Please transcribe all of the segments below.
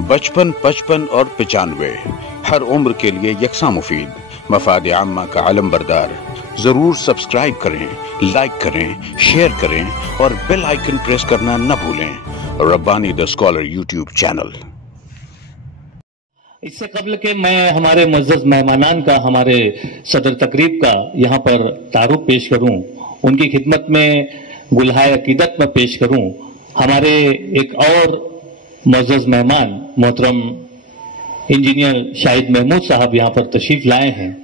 55, 55 और 95 हर उम्र के लिए यकसा मुफीद, मफाद आम्मा का अलम बरदार। जरूर सब्सक्राइब करें, लाइक करें, शेयर करें और बेल आइकन प्रेस करना न भूलें। Rabbani the scholar YouTube channel. इससे कबल के मैं हमारे मुअज़्ज़ज़ मेहमानान का, हमारे सदर तकरीब का यहाँ पर तारुफ पेश करूँ, उनकी खिदमत में गुलहाए अकीदत में पेश करूँ। हमारे एक और मुअज़्ज़ज़ मेहमान मोहतरम इंजीनियर शाहिद महमूद साहब यहाँ पर तशरीफ लाए हैं।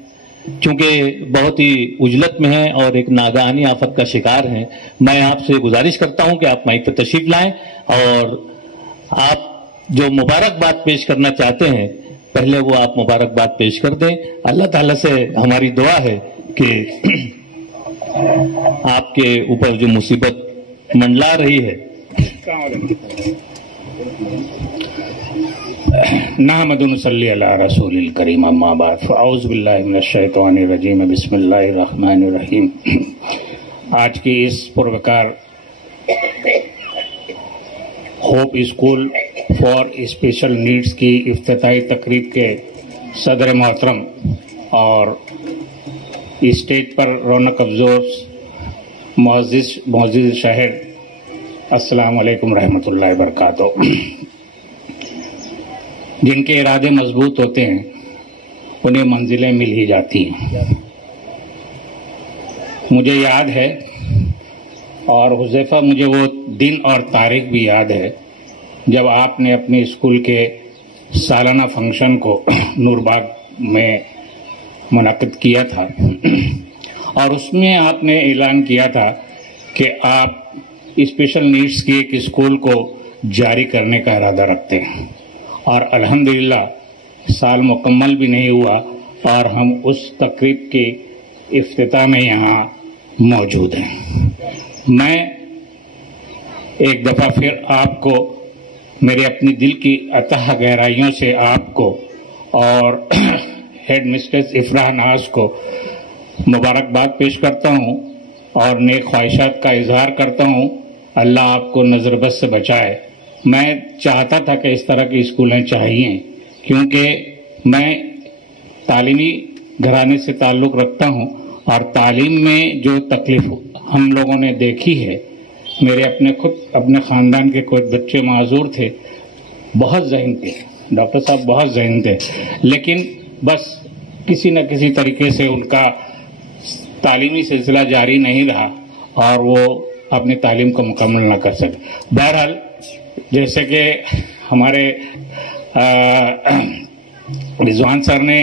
चूंकि बहुत ही उजलत में हैं और एक नागहानी आफत का शिकार हैं, मैं आपसे गुजारिश करता हूं कि आप माइक पर तशरीफ लाएं और आप जो मुबारकबाद पेश करना चाहते हैं, पहले वो आप मुबारकबाद पेश कर दें। अल्लाह ताला से हमारी दुआ है कि आपके ऊपर जो मुसीबत मंडला रही है, नहमदु नसल्ली अला रसूलिल करीम अम्मा बाद फ़अऊज़ु बिल्लाहि मिनश शैतानिर रजीम बिस्मिल्लाहिर रहमानिर रहीम। आज की इस पुरवकार Hope School for Special Needs की इफ्तिताई तकरीब के सदर मोहतरम और स्टेज पर रौनक अफजोस मुअज़्ज़िज़ शहर, अस्सलामु अलैकुम रहमतुल्लाहि व बरकातुहू। जिनके इरादे मजबूत होते हैं उन्हें मंजिलें मिल ही जाती हैं। मुझे याद है और हुज़ैफा मुझे वो दिन और तारीख भी याद है जब आपने अपने स्कूल के सालाना फंक्शन को नूरबाग में मुनक़िद किया था और उसमें आपने ऐलान किया था कि आप स्पेशल नीड्स के एक स्कूल को जारी करने का इरादा रखते हैं। और अल्हम्दुलिल्लाह साल मुकम्मल भी नहीं हुआ और हम उस तकरीब के इफ्तिताह में यहाँ मौजूद हैं। मैं एक दफ़ा फिर आपको मेरे अपनी दिल की अतः गहराइयों से आपको और हेड मिस्ट्रेस इफ्राह नाज को मुबारकबाद पेश करता हूँ और नेक ख्वाहिशात का इजहार करता हूँ। अल्लाह आपको नज़रबद से बचाए। मैं चाहता था कि इस तरह की स्कूलें चाहिए, क्योंकि मैं तालीमी घराने से ताल्लुक़ रखता हूं और तालीम में जो तकलीफ हम लोगों ने देखी है, मेरे अपने ख़ानदान के कुछ बच्चे माजूर थे, बहुत ज़हीन थे, डॉक्टर साहब बहुत ज़हीन थे, लेकिन बस किसी न किसी तरीके से उनका तालीमी सिलसिला जारी नहीं रहा और वो अपनी तालीम को मुकम्मल न कर सके। बहरहाल जैसे कि हमारे रिजवान सर ने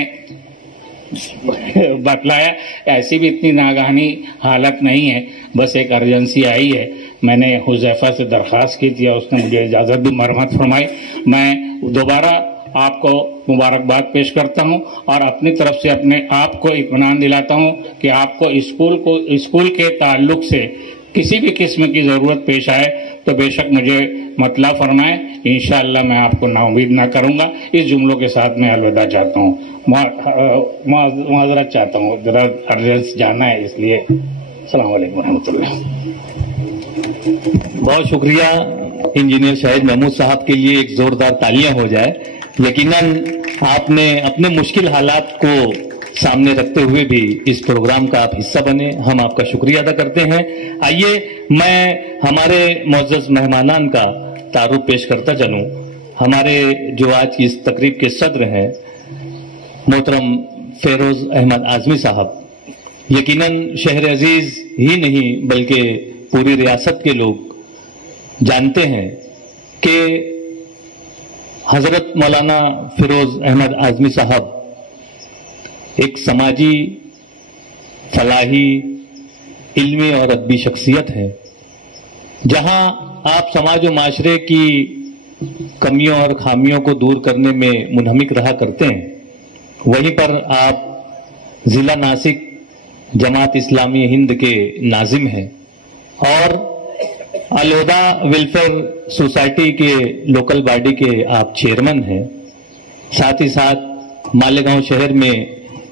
बतलाया, ऐसी भी इतनी नागहानी हालत नहीं है, बस एक अर्जेंसी आई है। मैंने हुज़ैफा से दरख्वास्त की थी और उसने मुझे इजाज़त भी मरहमत फरमाई। मैं दोबारा आपको मुबारकबाद पेश करता हूं और अपनी तरफ से अपने आप को इत्मीनान दिलाता हूं कि आपको स्कूल के ताल्लुक से किसी भी किस्म की ज़रूरत पेश आए तो बेशक मुझे मतला फरमाएं। इंशाअल्लाह मैं आपको नाउमीद ना करूंगा। इस जुमलों के साथ मैं अलविदा चाहता हूँ, माज़रत चाहता हूँ, जरा अर्जेंस जाना है, इसलिए अस्सलाम वालेकुम रहमतुल्लाह। बहुत शुक्रिया इंजीनियर शाहिद महमूद साहब के लिए एक जोरदार तालियां हो जाए। यकीनन आपने अपने मुश्किल हालात को सामने रखते हुए भी इस प्रोग्राम का आप हिस्सा बने, हम आपका शुक्रिया अदा करते हैं। आइए मैं हमारे मुअज़्ज़ज़ मेहमानान का तारुफ पेश करता चलूं। हमारे जो आज की इस तकरीब के सदर हैं मोहतरम फेरोज अहमद आज़मी साहब, यकीनन शहर अजीज ही नहीं बल्कि पूरी रियासत के लोग जानते हैं कि हजरत मौलाना फेरोज अहमद आज़मी साहब एक समाजी, फलाही, इल्मी और अदबी शख्सियत है। जहां आप समाज और माशरे की कमियों और खामियों को दूर करने में मुनहमिक रहा करते हैं, वहीं पर आप जिला नासिक जमात इस्लामी हिंद के नाजिम हैं और अलहुदा वेलफेयर सोसाइटी के लोकल बॉडी के आप चेयरमैन हैं। साथ ही साथ मालेगांव शहर में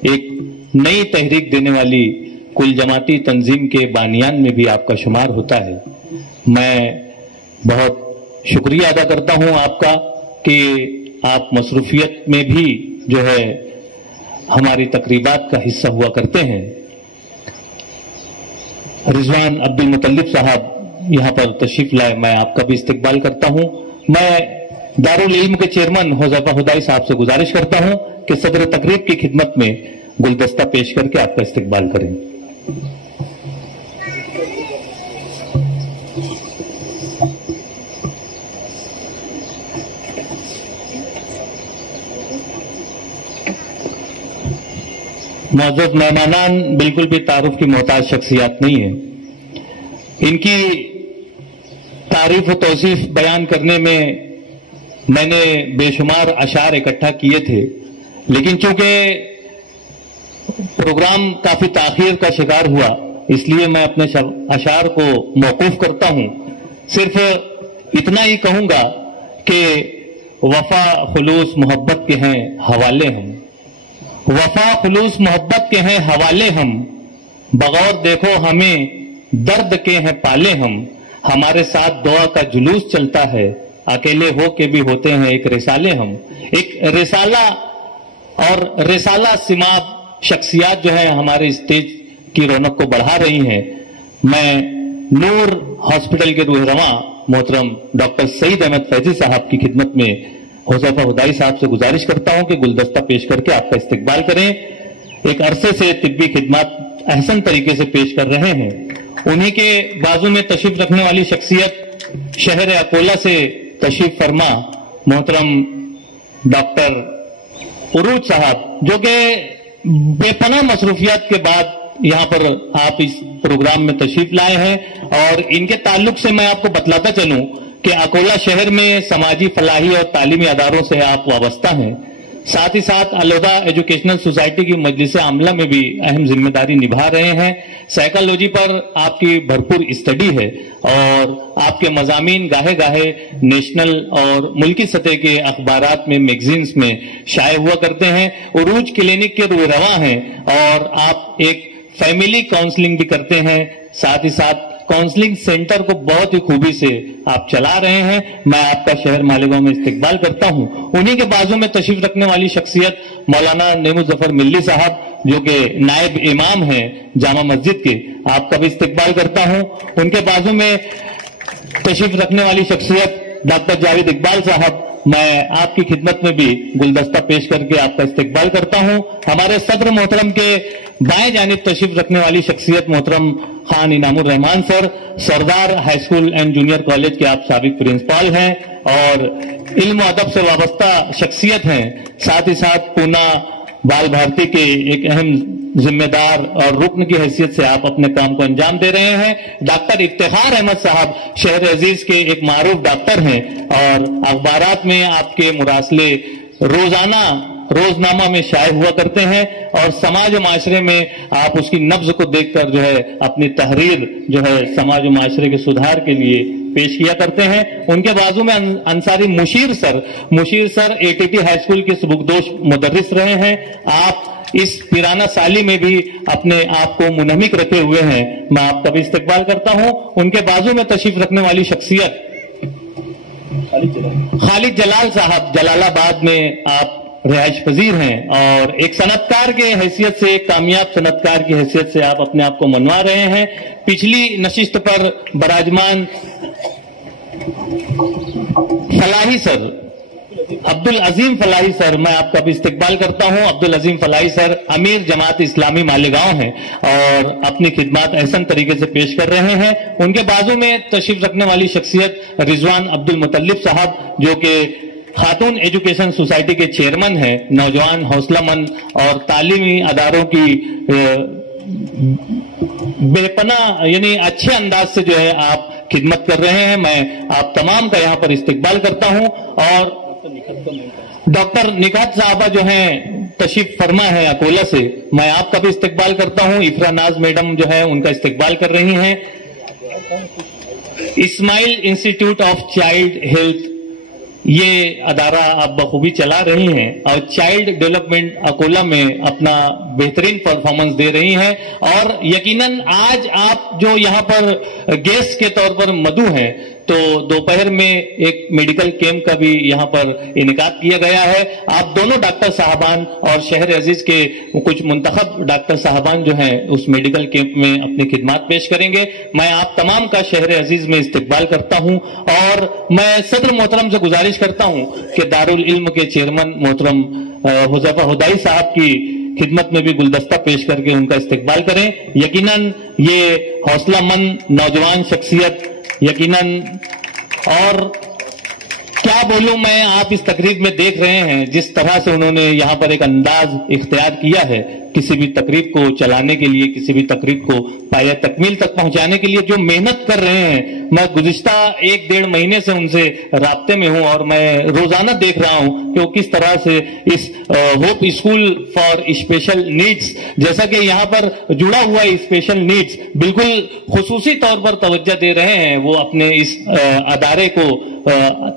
एक नई तहरीक देने वाली कुल जमाती तंजीम के बानियान में भी आपका शुमार होता है। मैं बहुत शुक्रिया अदा करता हूं आपका कि آپ مصروفیت میں بھی جو ہے ہماری تقریبات کا حصہ ہوا کرتے ہیں. رضوان عبد المطلب صاحب یہاں پر تشریف لائے، میں آپ کا بھی استقبال کرتا ہوں. میں دارالعلم کے چیئرمین حذیفہ ہدائی صاحب سے گزارش کرتا ہوں کہ صدر تقریب کی خدمت میں گلدستہ پیش کر کے آپ کا استقبال کریں. معزز مہمانان بالکل بھی تعارف کی محتاج شخصیات نہیں ہیں. ان کی تعریف و توصیف بیان کرنے میں نے بے شمار اشعار اکٹھا کیے تھے، لیکن چونکہ پروگرام کافی تاخیر کا شکار ہوا اس لیے میں اپنے اشعار کو موقوف کرتا ہوں. صرف اتنا ہی کہوں گا کہ وفا خلوص محبت کے ہیں حوالے ہم، وفا خلوص محبت کے ہیں حوالے ہم، بغور دیکھو ہمیں درد کے ہیں پالے ہم. ہمارے ساتھ دعا کا جلوس چلتا ہے، اکیلے ہو کے بھی ہوتے ہیں ایک رسالے ہم. ایک رسالہ اور رسالہ سمات شخصیات جو ہے ہمارے اسٹیج کی رونق کو بڑھا رہی ہیں. میں نور ہاسپٹل کے روح رواں محترم ڈاکٹر سعید احمد فیضی صاحب کی خدمت میں حذیفہ ہدائی صاحب سے گزارش کرتا ہوں کہ گلدستہ پیش کر کے آپ کا استقبال کریں. ایک عرصے سے طبی خدمات احسن طریقے سے پیش کر رہے ہیں. انہی کے بازو میں تشریف رکھنے والی شخصیت شہر اکولہ سے تشریف فرما محترم ڈاکٹر عروج صاحب، جو کہ بے پناہ مصروفیات کے بعد یہاں پر آپ اس پروگرام میں تشریف لائے ہیں. اور ان کے تعلق سے میں آپ کو بتلاتا چلوں کہ اکولہ شہر میں سماجی فلاحی اور تعلیمی اداروں سے آپ وابستہ ہیں. ساتھ ہی ساتھ الوداع ایجوکیشنل سوسائٹی کی مجلس عاملہ میں بھی اہم ذمہ داری نبھا رہے ہیں. سائیکالوجی پر آپ کی بھرپور اسٹڈی ہے اور آپ کے مضامین گاہے گاہے نیشنل اور ملکی سطح کے اخبارات میں میگزینز میں شائع ہوا کرتے ہیں. عروج کلینک کے روح رواں ہیں اور آپ ایک فیملی کاؤنسلنگ بھی کرتے ہیں. ساتھ ہی ساتھ کاؤنسلنگ سینٹر کو بہت ہی خوبی سے آپ چلا رہے ہیں. میں آپ کا شہر مالیگاؤں میں استقبال کرتا ہوں. انہی کے بازو میں تشریف رکھنے والی شخصیت مولانا نعیم الظفر ملی صاحب، جو کہ نائب امام ہیں جامع مسجد کے، آپ کا بھی استقبال کرتا ہوں. ان کے بازو میں تشریف رکھنے والی شخصیت ڈاکٹر جاوید اقبال صاحب، میں آپ کی خدمت میں بھی گلدستہ پیش کر کے آپ کا استقبال کرتا ہوں. ہمارے صدر محترم کے بائیں جانب تشریف رکھنے والی شخصیت محترم خان انعام الرحمان سر، سردار high school and junior college کے آپ سابق پرنسپال ہیں اور علم و ادب سے وابستہ شخصیت ہیں. ساتھ ہی ساتھ پونا بال بھارتی کے ایک اہم ذمہ دار اور رکن کی حیثیت سے آپ اپنے کام کو انجام دے رہے ہیں. ڈاکٹر افتخار احمد صاحب شہر عزیز کے ایک معروف ڈاکٹر ہیں اور اخبارات میں آپ کے مراسلے روزنامہ میں شائع ہوا کرتے ہیں اور سماج و معاشرے میں آپ اس کی نبض کو دیکھ کر جو ہے اپنی تحریر جو ہے سماج و معاشرے کے سدھار کے لیے پیش کیا کرتے ہیں. ان کے بازو میں انصاری مشیر سر ATT ہائی اسکول کے سبکدوش مدرس رہے ہیں. آپ اس پیرانہ سالی میں بھی اپنے آپ کو منہمک رکھے ہوئے ہیں. میں آپ کا بھی استقبال کرتا ہوں. ان کے بازو میں تشریف رکھنے والی شخصیت خالد جلال صاحب، جلال آباد میں آپ رہائش پذیر ہیں اور ایک صنعتکار کی حیثیت سے، ایک کامیاب صنعتکار کی حیثیت سے آپ اپنے آپ کو منوا رہے ہیں. پچھلی نشست پر براجمان فلاحی سر، عبدالعظیم فلاحی سر، میں آپ کا بھی استقبال کرتا ہوں. عبدالعظیم فلاحی سر امیر جماعت اسلامی مالیگاؤں ہیں اور اپنی خدمات احسن طریقے سے پیش کر رہے ہیں. ان کے بازو میں تشریف رکھنے والی شخصیت رضوان عبد المطلب صاحب، جو کہ خاتون ایجوکیشن سوسائٹی کے چیئرمین ہیں. نوجوان حوصلہ مند اور تعلیمی اداروں کی بے پناہ یعنی اچھے انداز سے جو ہے آپ خدمت کر رہے ہیں. میں آپ تمام کا یہاں پر استقبال کرتا ہوں. اور ڈاکٹر نکات صاحبہ جو ہیں تشریف فرما ہے اکولہ سے، میں آپ کا بھی استقبال کرتا ہوں. افرا ناز میڈم جو ہے ان کا استقبال کر رہی ہیں. اسماعیل انسٹیٹیوٹ آف چائلڈ ہیلتھ، یہ ادارہ آپ بخوبی چلا رہی ہیں اور چائلڈ ڈیولپمنٹ اکولہ میں اپنا بہترین پرفارمنس دے رہی ہیں. اور یقیناً آج آپ جو یہاں پر گیسٹ کے طور پر مدعو ہیں تو دوپہر میں ایک میڈیکل کیمپ کا بھی یہاں پر انعقاد کیا گیا ہے. آپ دونوں ڈاکٹر صاحبان اور شہر عزیز کے کچھ منتخب ڈاکٹر صاحبان جو ہیں اس میڈیکل کیمپ میں اپنی خدمات پیش کریں گے. میں آپ تمام کا شہر عزیز میں استقبال کرتا ہوں اور میں صدر محترم سے گزارش کرتا ہوں کہ دارالعلم کے چیئرمین محترم حذیفہ ہدائی صاحب کی خدمت میں بھی گلدستہ پیش کر کے ان کا استقبال کریں. یقیناً یہ حوصلہ مند نوجوان شخصیت یقیناً، اور کیا بولوں میں، آپ اس تقریب میں دیکھ رہے ہیں جس طرح سے انہوں نے یہاں پر ایک انداز اختیار کیا ہے کسی بھی تقریب کو چلانے کے لیے، کسی بھی تقریب کو پایہ تکمیل تک پہنچانے کے لیے جو محنت کر رہے ہیں. میں گزشتہ 1-1.5 مہینے سے ان سے رابطے میں ہوں اور میں روزانہ دیکھ رہا ہوں کہ وہ کس طرح سے اس Hope School for Special Needs, جیسا کہ یہاں پر جڑا ہوا اسپیشل نیڈز، بالکل خصوصی طور پر توجہ دے رہے ہیں وہ اپنے اس ادارے کو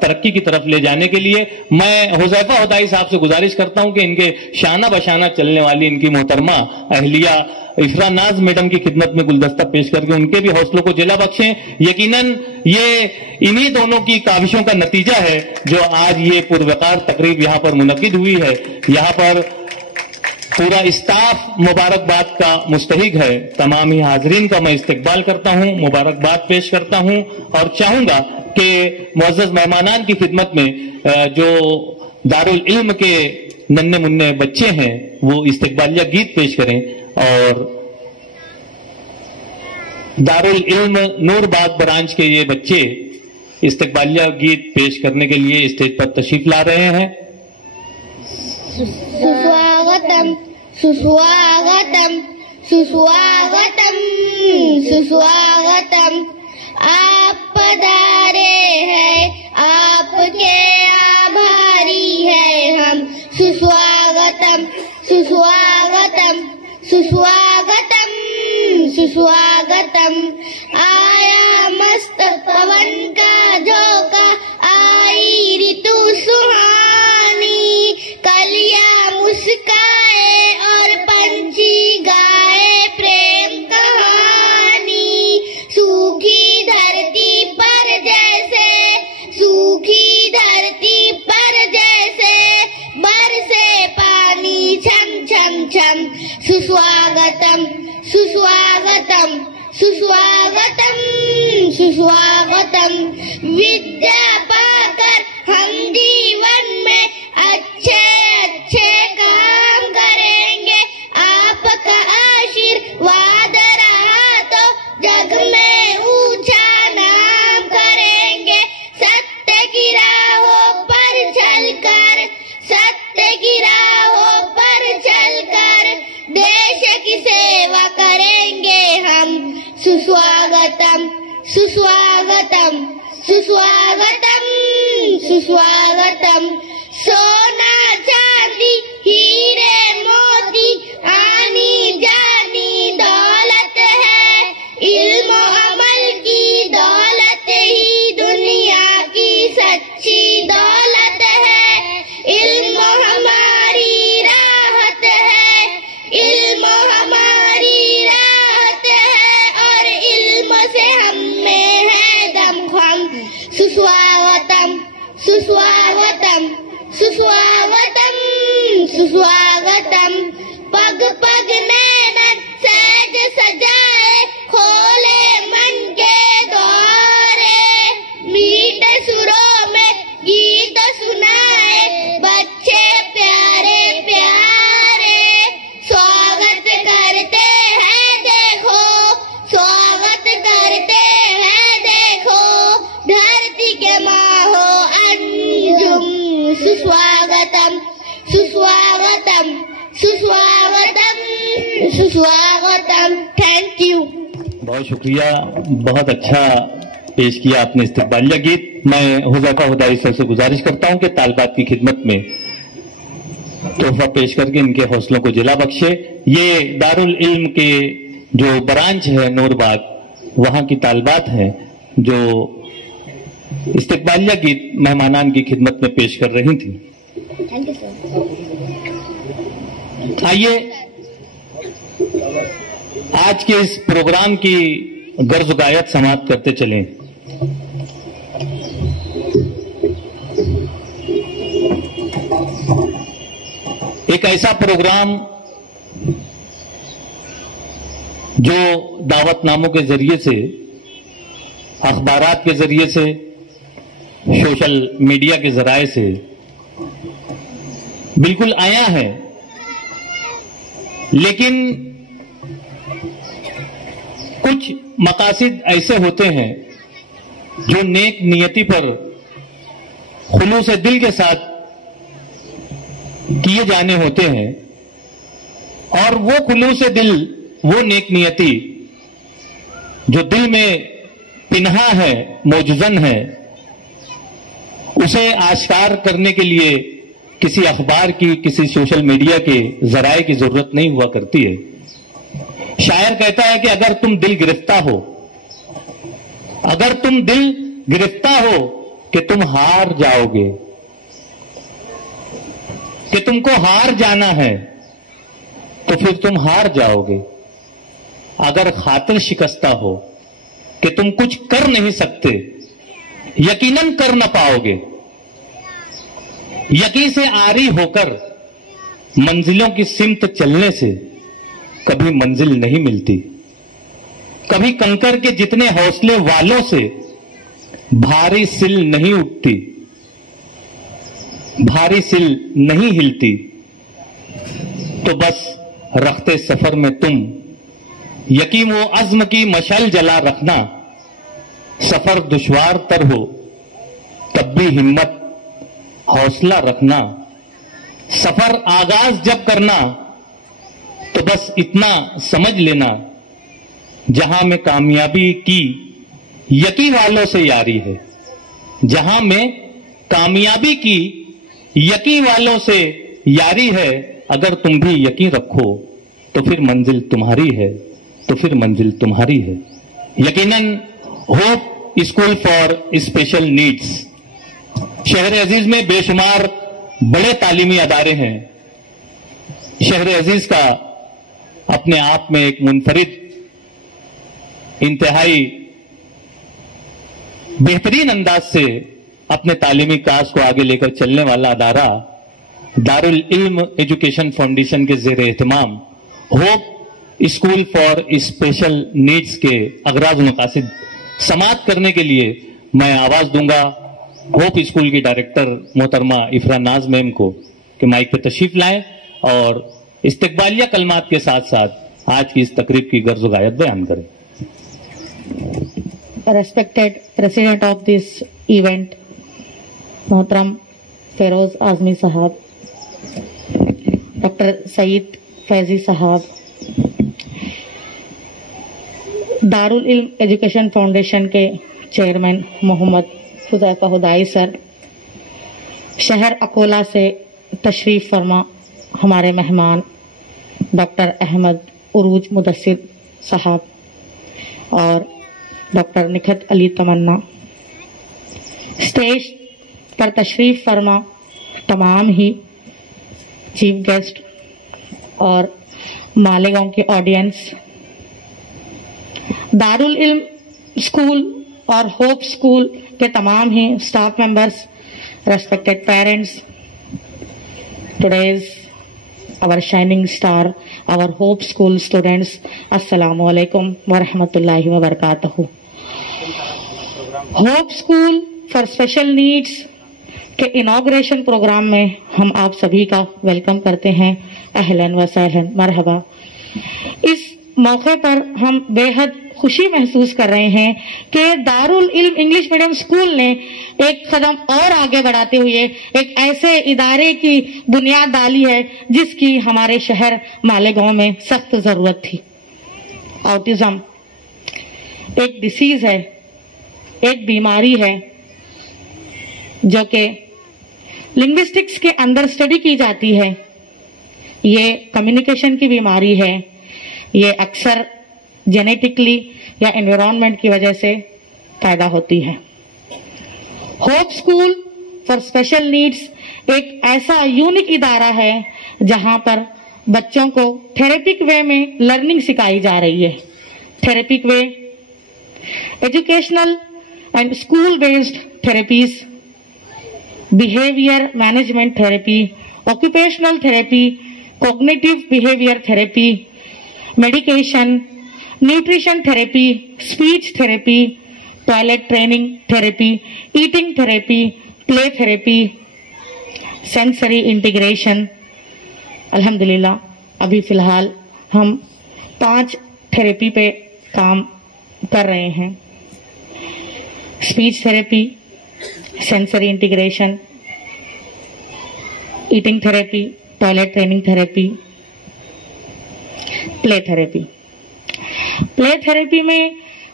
ترقی کی طرف لے جانے کے لیے. میں حذیفہ ہدائی صاحب سے گزارش کرتا ہوں کہ ان کے شانہ بشانہ چلنے والی ان کی محترمہ اہلیہ افرا ناز میڈم کی خدمت میں گلدستہ پیش کر کے ان کے بھی حوصلوں کو جلا بخشیں. یقیناً یہ انہی دونوں کی کاوشوں کا نتیجہ ہے جو آج یہ پروقار تقریب یہاں پر منعقد ہوئی ہے. یہاں پر پورا اسٹاف مبارکباد کا مستحق ہے. تمام ہی حاضرین کا میں استقبال کرتا ہوں، مبارکباد پیش کرتا ہوں اور چاہوں گا کہ معزز مہمانان کی خدمت میں جو دارالعلم کے ننھے منھے بچے ہیں وہ استقبالیہ گیت پیش کریں اور دارالعلم نور باغ برانچ کے یہ بچے استقبالیہ گیت پیش کرنے کے لیے اسٹیج پر تشریف لا رہے ہیں. سسواگتم سسواگتم سسواگتم سسواگتم، آپ پدھارے ہیں آپ کے آبھاری ہے ہم. سسواگتم سسواگتم سسواگتم سسواگتم، آیا مست پون کا جھونکا آئی ریتو سہانی، کلیا مسکائے اور پنچھی گائے پریم کہانی. سوکھی دھرتی پر جیسے سوکھی دھرتی پر جیسے برسے پانی چھم چھم چھم. سسواگتم سسواگتم سسواگتم سسواگتم، ودیا پا کر ہم جیون میں اچھے اچھے کام کریں گے. آپ کا آشیرواد رہا تو جگ میں اونچا نام کریں گے. ستیہ کی راہوں پر چل کر ستیہ کی راہوں پر چل کر دیش کی سیوا کریں گے ہم. سسواگتم سسواگتم سسواگتم سسواگتم، سونا چاندی ہیرے موتی آنی جانی دولت ہے، علم و عمل کی دولت ہی دنیا کی سچی دولت ہے. علم ہماری راحت ہے، علم ہماری راحت ہے اور علم سے ہم میں ہے دم خم. سسواگتم سسواگتم سسواگتم سسواگتم، پگ پگ نینن سیج سجائے کھولے من کے دوارے، میٹھے سروں میں گیت سنائے بچے پیارے پیارے. سواگت کرتے ہیں دیکھو سواگت کرتے ہیں دیکھو دھرتی کے ماہو انجم. سسواگتم سسواگتم سسواگتم سسواگتم. Thank you. بہت شکریہ، بہت اچھا پیش کیا آپ نے استقبالیہ گیت. میں حذیفہ ہدائی صاحب سے گزارش کرتا ہوں کہ طالبات کی خدمت میں تحفہ پیش کر کے ان کے حوصلوں کو جلا بخشے. یہ دارالعلم کے جو برانچ ہے نور باغ، وہاں کی طالبات ہیں جو استقبالیہ گیت مہمانان کی خدمت میں پیش کر رہی تھیں. Thank you sir. آئیے آج کے اس پروگرام کی غرض و غایت سماعت کرتے چلیں. एक ऐसा प्रोग्राम जो दावतनामों के जरिए से, अखबारात के जरिए से, सोशल मीडिया के जराए से बिल्कुल आया है, लेकिन कुछ मकासिद ऐसे होते हैं जो नेक नियति पर खुलूस दिल के साथ किए जाने होते हैं, और वो खुलूस दिल, वो नेक नियति जो दिल में पिन्हा है, मौजूदन है, उसे आश्कार करने के लिए किसी अखबार की, किसी सोशल मीडिया के जराए की जरूरत नहीं हुआ करती है। शायर कहता है कि अगर तुम दिल गिरफ्ता हो, अगर तुम दिल गिरफ्ता हो कि तुम हार जाओगे, कि तुमको हार जाना है, तो फिर तुम हार जाओगे। अगर खातिर शिकस्ता हो कि तुम कुछ कर नहीं सकते, यकीनन कर न पाओगे। यकीन से आरी होकर मंजिलों की सिमत चलने से कभी मंजिल नहीं मिलती। कभी कंकर के जितने हौसले वालों से भारी सिल नहीं उठती, भारी सिल नहीं हिलती। तो बस रखते सफर में तुम यकीन व अज़्म की मशाल जला रखना। सफर दुश्वार तर हो तब भी हिम्मत हौसला रखना। सफर आगाज जब करना तो बस इतना समझ लेना, जहां में कामयाबी की यकीन वालों से यारी है। जहां में कामयाबी की यकीन वालों से यारी है। अगर तुम भी यकीन रखो तो फिर मंजिल तुम्हारी है, तो फिर मंजिल तुम्हारी है। यकीनन hope School for Special needs, शहर अजीज में बेशुमार बड़े तालीमी अदारे हैं। शहर अजीज का अपने आप में एक मुनफरिद, इंतहाई बेहतरीन अंदाज से अपने तालीमी काज को आगे लेकर चलने वाला अदारा दारुल इल्म एजुकेशन फाउंडेशन के जेर एहतमाम Hope School for Special Needs के अगराज मकासिद समाप्त करने के लिए मैं आवाज दूंगा होप स्कूल की डायरेक्टर मोहतरमा इफरा नाज मैम को कि माइक पे तशरीफ लाएं और इस्तकबालिया कलमात के साथ साथ आज की इस तकरीब की गर्ज गायत बयान करें। Respected President of this event, मोहतरम फेरोज आजमी साहब, डॉक्टर सईद फैजी साहब, दारुल इल्म एजुकेशन फाउंडेशन के चेयरमैन मोहम्मद हुज़ैफा हुदाई सर, शहर अकोला से तशरीफ फरमा हमारे मेहमान डॉक्टर अहमद उरूज मुदस्सिर साहब और डॉक्टर निखत अली तमन्ना, स्टेज पर तशरीफ फरमा तमाम ही चीफ गेस्ट और मालेगांव की ऑडियंस, दारुल इल्म स्कूल और होप स्कूल के तमाम ही staff members, respected parents, today's our shining star, our Hope School students, Assalamu alaikum wa rahmatullahi wa barakatuhu. Hope School for Special Needs के इनॉग्रेशन प्रोग्राम में हम आप सभी का वेलकम करते हैं। अहलन व सहलन मरहबा। इस मौके पर हम बेहद खुशी महसूस कर रहे हैं कि दारुल इल्म इंग्लिश मीडियम स्कूल ने एक कदम और आगे बढ़ाते हुए एक ऐसे इदारे की बुनियाद डाली है जिसकी हमारे शहर मालेगांव में सख्त जरूरत थी। ऑटिज्म एक डिसीज है, एक बीमारी है जो कि लिंग्विस्टिक्स के अंदर स्टडी की जाती है। ये कम्युनिकेशन की बीमारी है। ये अक्सर जेनेटिकली या एनवायरनमेंट की वजह से पैदा होती है। Hope School for Special needs एक ऐसा यूनिक इदारा है जहां पर बच्चों को थेरेपिक वे में लर्निंग सिखाई जा रही है। Therapeutic way, educational and school based therapies, behaviour management therapy, occupational therapy, cognitive behavior therapy, medication, nutrition therapy, speech therapy, toilet training therapy, eating therapy, play therapy, sensory integration. अल्हम्दुलिल्लाह अभी फिलहाल हम 5 थेरेपी पे काम कर रहे हैं। Speech therapy, sensory integration, eating therapy, toilet training therapy, play therapy. Play therapy में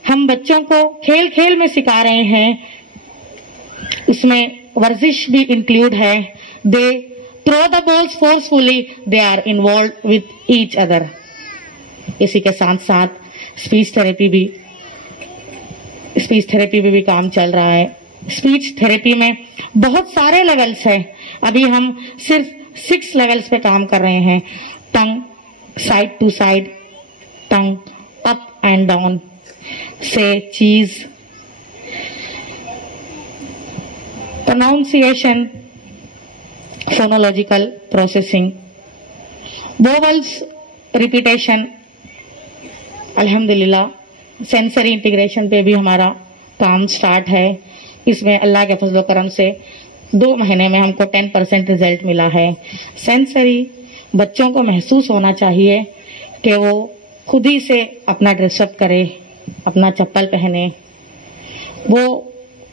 हम बच्चों को खेल खेल में सिखा रहे हैं, उसमें वर्जिश भी इंक्लूड है। They throw the balls forcefully, they are involve with each other. इसी के साथ साथ स्पीच थेरेपी भी काम चल रहा है। स्पीच थेरेपी में बहुत सारे लेवल्स हैं, अभी हम सिर्फ 6 लेवल्स पे काम कर रहे हैं। Tongue side to side, tongue up and down, say cheese, pronunciation, phonological processing, vowels repetition. अल्हम्दुलिल्लाह सेंसरी इंटीग्रेशन पे भी हमारा काम स्टार्ट है। इसमें अल्लाह के फजल करम से 2 महीने में हमको 10% रिजल्ट मिला है। सेंसरी बच्चों को महसूस होना चाहिए कि वो खुद ही से अपना ड्रेसअप करे, अपना चप्पल पहने, वो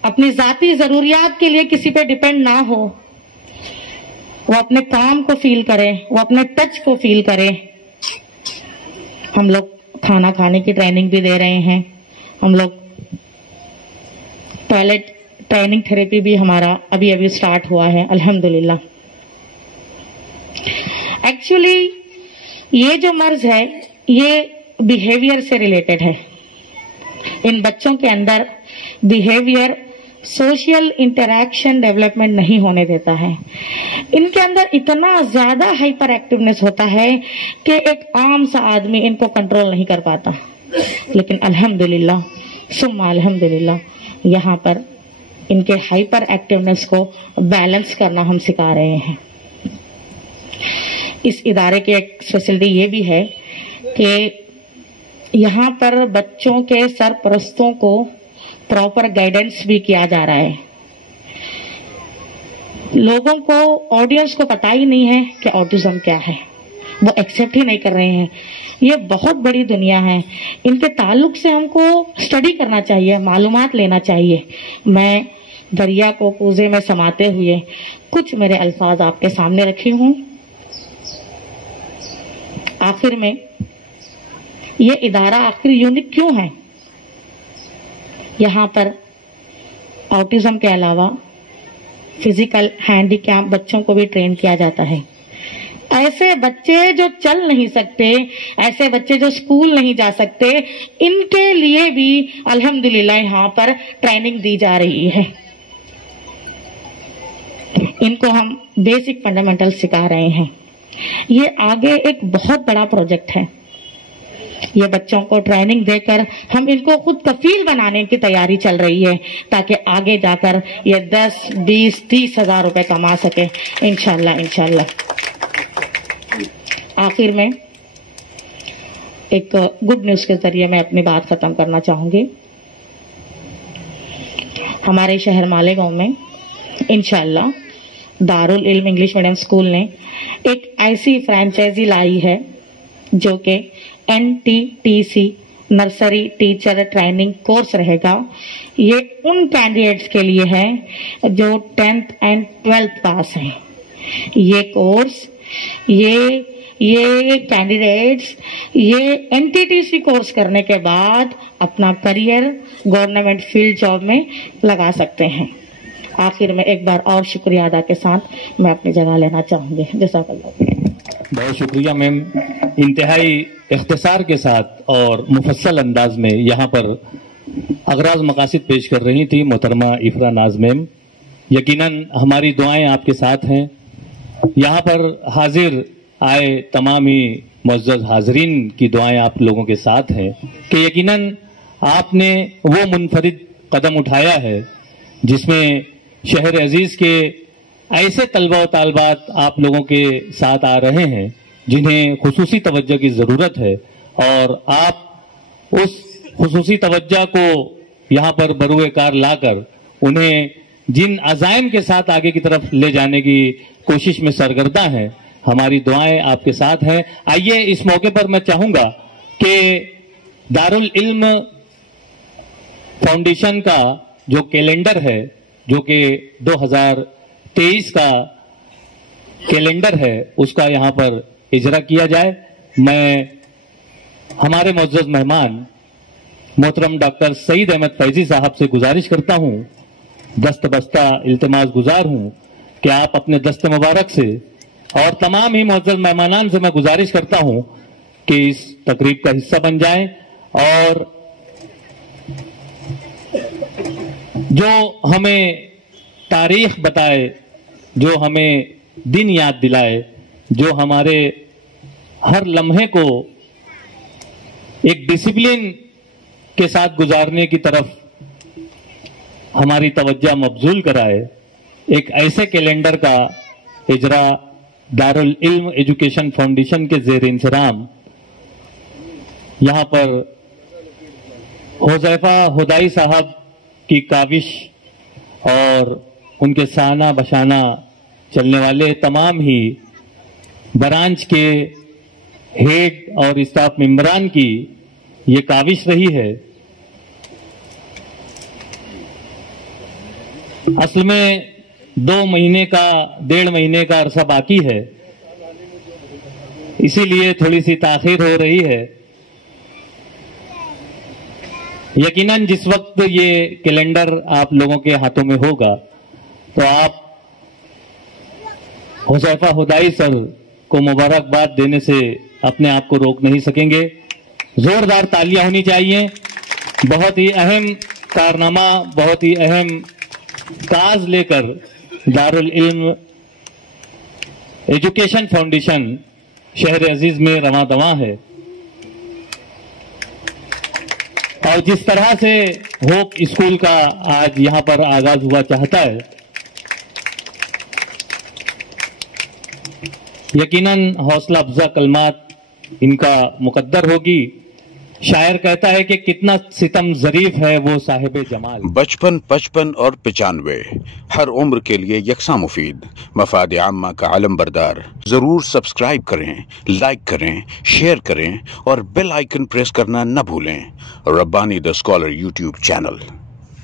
अपनी जाती जरूरियात के लिए किसी पे डिपेंड ना हो, वो अपने काम को फील करे, वो अपने टच को फील करे। हम लोग खाना खाने की ट्रेनिंग भी दे रहे हैं, हम लोग टॉयलेट ट्रेनिंग थेरेपी भी हमारा अभी अभी स्टार्ट हुआ है अल्हम्दुलिल्लाह। एक्चुअली ये जो मर्ज है ये बिहेवियर से रिलेटेड है। इन बच्चों के अंदर बिहेवियर सोशल इंटरैक्शन डेवलपमेंट नहीं होने देता है। इनके अंदर इतना ज्यादा हाइपर एक्टिवनेस होता है कि एक आम सा आदमी इनको कंट्रोल नहीं कर पाता। लेकिन अल्हम्दुलिल्लाह सुम्मा अल्हम्दुलिल्लाह यहाँ पर इनके हाइपर एक्टिवनेस को बैलेंस करना हम सिखा रहे हैं। इस इदारे की एक स्पेशलिटी ये भी है कि यहाँ पर बच्चों के सरपरस्तों को प्रॉपर गाइडेंस भी किया जा रहा है। लोगों को, ऑडियंस को पता ही नहीं है कि ऑटिज्म क्या है, वो एक्सेप्ट ही नहीं कर रहे हैं। ये बहुत बड़ी दुनिया है, इनके ताल्लुक से हमको स्टडी करना चाहिए, मालूमात लेना चाहिए। मैं दरिया को कूजे में समाते हुए कुछ मेरे अल्फाज आपके सामने रखी हूं। आखिर में ये इदारा आखिर यूनिक क्यों है? यहाँ पर ऑटिज्म के अलावा फिजिकल हैंडीकैप बच्चों को भी ट्रेन किया जाता है। ऐसे बच्चे जो चल नहीं सकते, ऐसे बच्चे जो स्कूल नहीं जा सकते, इनके लिए भी अल्हम्दुलिल्लाह यहाँ पर ट्रेनिंग दी जा रही है। इनको हम बेसिक फंडामेंटल सिखा रहे हैं। ये आगे एक बहुत बड़ा प्रोजेक्ट है। ये बच्चों को ट्रेनिंग देकर हम इनको खुद कफील बनाने की तैयारी चल रही है, ताकि आगे जाकर ये 10, 20, 30 हजार रुपए कमा सके इंशाल्लाह इंशाल्लाह। आखिर में एक गुड न्यूज के जरिए मैं अपनी बात खत्म करना चाहूंगी। हमारे शहर मालेगांव में इंशाल्लाह दारुल इल्म इंग्लिश मीडियम स्कूल ने एक ऐसी फ्रेंचाइजी लाई है जो कि NTTC nursery teacher training course रहेगा। ये उन कैंडिडेट्स के लिए है जो 10th एंड 12th पास हैं। ये कोर्स ये कैंडिडेट्स ये NTTC कोर्स करने के बाद अपना करियर गवर्नमेंट फील्ड जॉब में लगा सकते हैं। आखिर में एक बार और शुक्रिया अदा के साथ मैं अपनी जगह लेना चाहूंगी। जज़ाकल्लाह। बहुत शुक्रिया मैम, इंतहाई इख्तिसार के साथ और मुफस्सल अंदाज में यहाँ पर अगराज मकासिद पेश कर रही थी मोहतरमा इफ्रा नाज मैम। यकीनन हमारी दुआएं आपके साथ हैं। यहाँ पर हाजिर आए तमाम ही मुअज़्ज़ज़ हाज़रीन की दुआएं आप लोगों के साथ हैं कि यकीनन आपने वो मुनफरिद कदम उठाया है जिसमें शहर अजीज के ऐसे तलबा व तालबात आप लोगों के साथ आ रहे हैं जिन्हें खुसूसी तवज्जो की ज़रूरत है, और आप उस खुसूसी तवज्जो को यहाँ पर बरूए कार लाकर उन्हें जिन अज़ाइम के साथ आगे की तरफ ले जाने की कोशिश में सरगर्दा हैं, हमारी दुआएं आपके साथ हैं। आइए इस मौके पर मैं चाहूँगा कि दारुल इल्म फाउंडेशन का जो कैलेंडर है, जो कि 2023 का कैलेंडर है, उसका यहाँ पर इजरा किया जाए। मैं हमारे मुअज़्ज़ज़ मेहमान मोहतरम डॉक्टर सईद अहमद फैजी साहब से गुजारिश करता हूँ, दस्तबस्ता इल्तिमास गुजार हूँ कि आप अपने दस्त मुबारक से, और तमाम ही मुअज़्ज़ज़ मेहमानान से मैं गुजारिश करता हूँ कि इस तकरीब का हिस्सा बन जाएं, और जो हमें तारीख बताए, जो हमें दिन याद दिलाए, जो हमारे हर लम्हे को एक डिसिप्लिन के साथ गुजारने की तरफ हमारी तवज्जो मबजूल कराए, एक ऐसे कैलेंडर का इजरा दारुल इल्म एजुकेशन फाउंडेशन के ज़ेर इंतज़ाम यहाँ पर हुज़ैफा हुदाई साहब की काविश और उनके साना बशाना चलने वाले तमाम ही ब्रांच के हेड और स्टाफ मेंबरान की ये काविश रही है। असल में 2 महीने का 1.5 महीने का अरसा बाकी है, इसीलिए थोड़ी सी ताखीर हो रही है। यकीनन जिस वक्त ये कैलेंडर आप लोगों के हाथों में होगा तो आप हुज़ैफा हुदाई सर को मुबारकबाद देने से अपने आप को रोक नहीं सकेंगे। जोरदार तालियां होनी चाहिए। बहुत ही अहम कारनामा, बहुत ही अहम काज लेकर दारुल इल्म एजुकेशन फाउंडेशन शहर अजीज में रवां दवां है, और जिस तरह से होप स्कूल का आज यहां पर आगाज हुआ चाहता है, यकीनन हौसला अफजा कलमात इनका मुकद्दर होगी। शायर कहता है कि कितना सितम ज़रीफ है वो साहिब जमाल। बचपन, 55 और 95 हर उम्र के लिए यकसा मुफीद, मफाद आम्मा का आलम बरदार। जरूर सब्सक्राइब करें, लाइक करें, शेयर करें और बेल आइकन प्रेस करना न भूलें। Rabbani the scholar YouTube channel.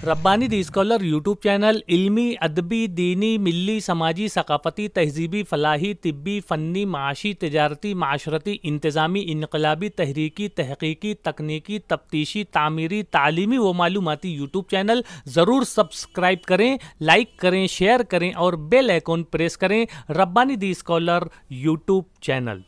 Rabbani the scholar YouTube channel इल्मी, अदबी, दीनी, मिली, समाजी, सकाफती, तहजीबी, फलाही, तिब्बी, फ़न्नी, माशी, तिजारती, माशरती, इंतज़ामी, इनकलाबी, तहरीकी, तहकीकी, तकनीकी, तफ्तीशी, तामीरी, तालीमी व मालूमाती यूट्यूब चैनल। ज़रूर सब्सक्राइब करें, लाइक करें, शेयर करें और बेल आइकन प्रेस करें। Rabbani the scholar YouTube channel.